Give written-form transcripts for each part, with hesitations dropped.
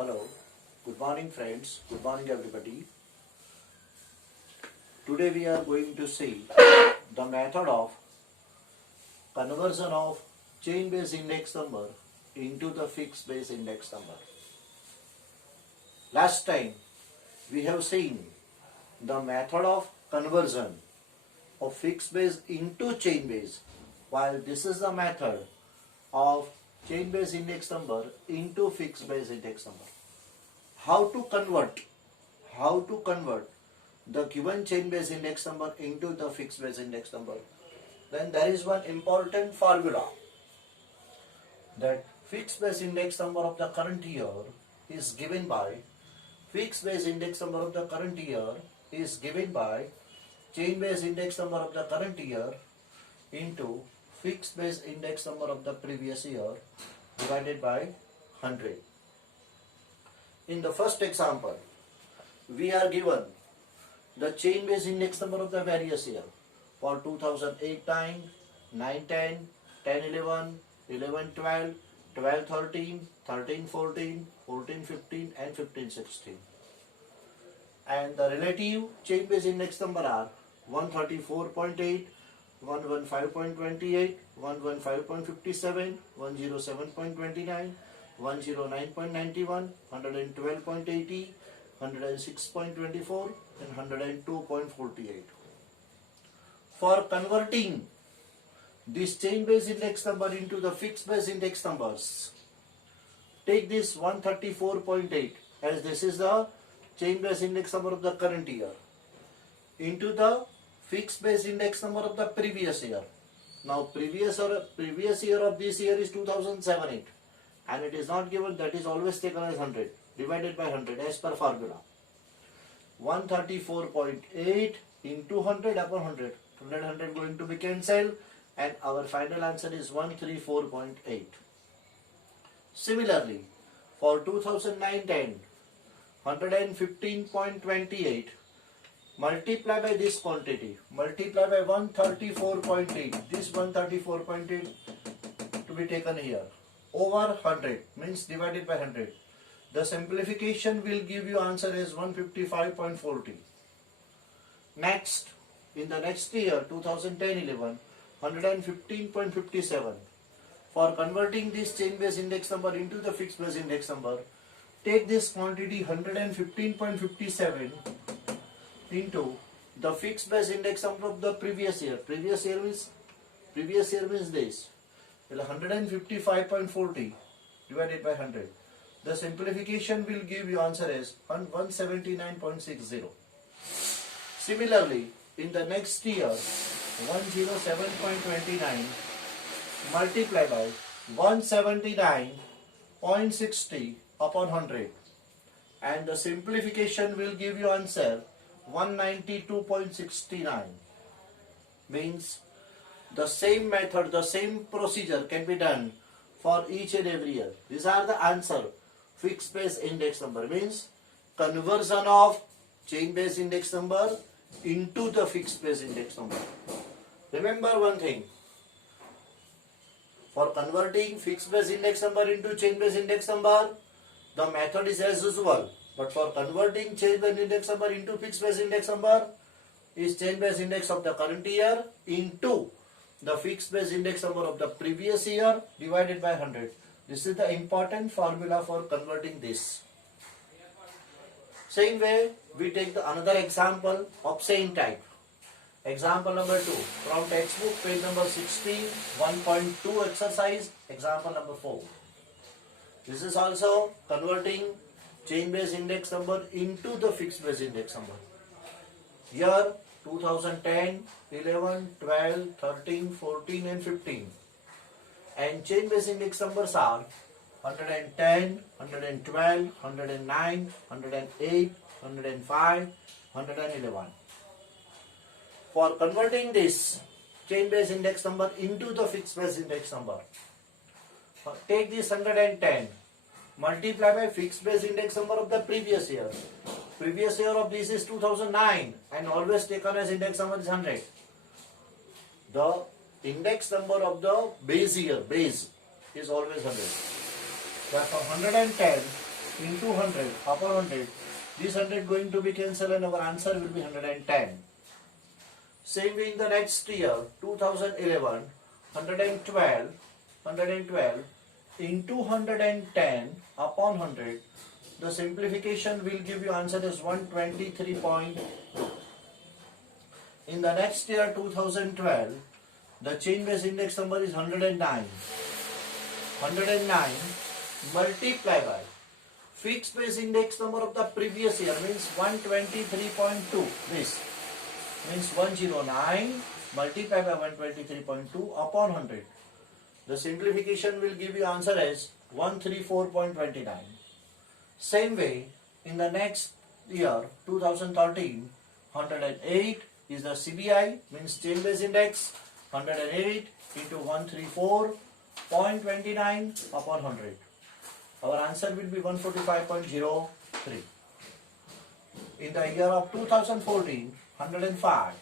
Hello, good morning friends, good morning everybody. Today we are going to see the method of conversion of chain base index number into the fixed base index number. Last time we have seen the method of conversion of fixed base into chain base, while this is the method of chain base index number into fixed base index number. How to convert the given chain base index number into the fixed base index number? Then there is one important formula, that fixed base index number of the current year is given by fixed base index number of the current year is given by chain base index number of the current year into fixed base index number of the previous year divided by 100. In the first example, we are given the chain base index number of the various year for 2008-9, 9-10, 10-11, 11-12, 12-13, 13-14, 14-15 and 15-16. And the relative chain base index number are 134.8, 115.28, 115.57, 107.29, 109.91, 112.80, 106.24 and 102.48. For converting this chain base index number into the fixed base index numbers, take this 134.8 as this is the chain base index number of the current year into the fixed base index number of the previous year. Now previous year of this year is 2007-8 and it is not given, that is always taken as 100 divided by 100 as per formula. 134.8 into 100 upon 100, 100 going to be cancelled and our final answer is 134.8. Similarly, for 2009-10, 115.28 multiply by this quantity, multiply by 134.8, this 134.8 to be taken here, over 100 means divided by 100. The simplification will give you answer as 155.40. Next, in the next year 2010-11, 115.57. For converting this chain base index number into the fixed base index number, take this quantity 115.57 into the fixed base index number of the previous year. Previous year means this. 155.40 divided by 100. The simplification will give you answer as 179.60. Similarly, in the next year 107.29 multiply by 179.60 upon 100 and the simplification will give you answer 192.69. Means the same method, the same procedure can be done for each and every year. These are the answer. Fixed base index number means conversion of chain base index number into the fixed base index number. Remember one thing, for converting fixed base index number into chain base index number, the method is as usual. But for converting chain base index number into fixed base index number is chain base index of the current year into the fixed base index number of the previous year divided by 100. This is the important formula for converting this. Same way, we take another example of same type. Example number 2 from textbook, page number 16, 1.2 exercise, example number 4. This is also converting chain base index number into the fixed base index number. Here 2010, 11, 12, 13, 14 and 15. And chain base index numbers are 110, 112, 109, 108, 105, 111. For converting this chain base index number into the fixed base index number, take this 110, multiply by fixed base index number of the previous year. Previous year of this is 2009 and always taken as index number is 100. The index number of the base year, base is always 100. But from 110 into 100 upon 100. This 100 going to be cancelled and our answer will be 110. Same way in the next year, 2011, 112 into 110 upon 100. The simplification will give you answer as 123.2. In the next year, 2012, the chain base index number is 109. 109 multiplied by fixed base index number of the previous year means 123.2. This means 109 multiplied by 123.2 upon 100. The simplification will give you answer as 134.29. Same way, in the next year, 2013, 108 is the CBI, means chain base index, 108 into 134.29 upon 100. Our answer will be 145.03. In the year of 2014, 105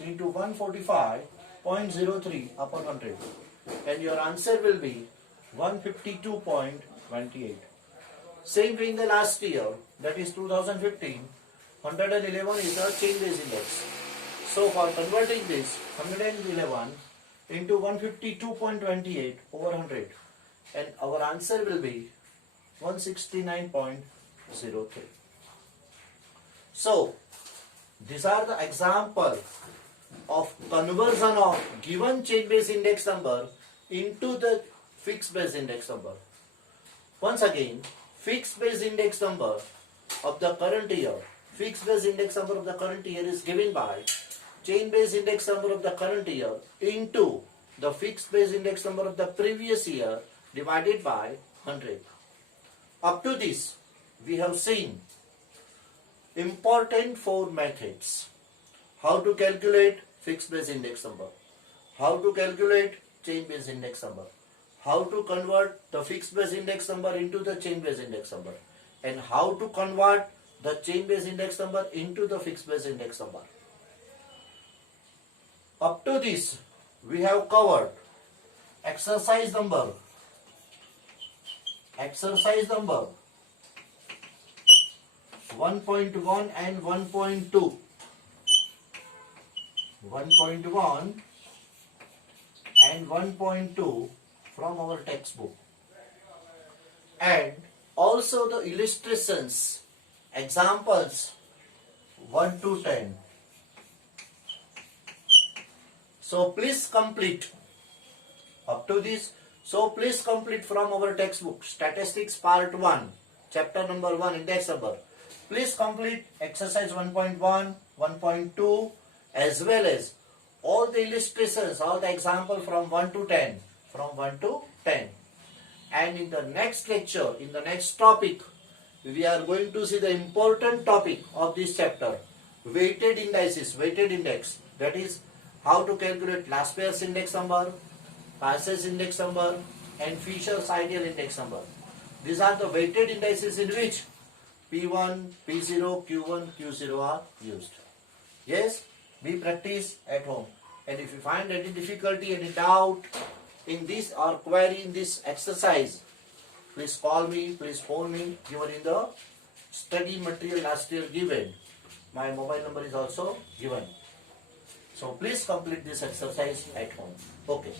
into 145.03 upon 100. And your answer will be 152.28. Same way in the last year, that is 2015, 111 is the chain base index. So for converting this 111 into 152.28 over 100, and our answer will be 169.03. So these are the example of conversion of given chain base index number into the fixed base index number. Once again, fixed base index number of the current year, fixed base index number of the current year is given by chain base index number of the current year into the fixed base index number of the previous year divided by 100. Up to this, we have seen important 4 methods. How to calculate fixed base index number, how to calculate chain base index number, how to convert the fixed base index number into the chain base index number, and how to convert the chain base index number into the fixed base index number. Up to this, we have covered exercise number 1.1 and 1.2. 1.1 and 1.2 from our textbook, and also the illustrations, examples 1 to 10. So please complete up to this. So please complete from our textbook, Statistics Part 1, Chapter number 1, Index number. Please complete exercise 1.1, 1.2, as well as all the illustrations, all the example from 1 to 10. From 1 to 10. And in the next lecture, in the next topic, we are going to see the important topic of this chapter, weighted indices, weighted index. That is how to calculate last pairs index number, passage index number, and Fisher's ideal index number. These are the weighted indices in which P1, P0, Q1, Q0 are used. Yes, we practice at home. And if you find any difficulty, any doubt in this or query in this exercise, please call me, please phone me, given in the study material last year given. My mobile number is also given. So please complete this exercise at home. Okay.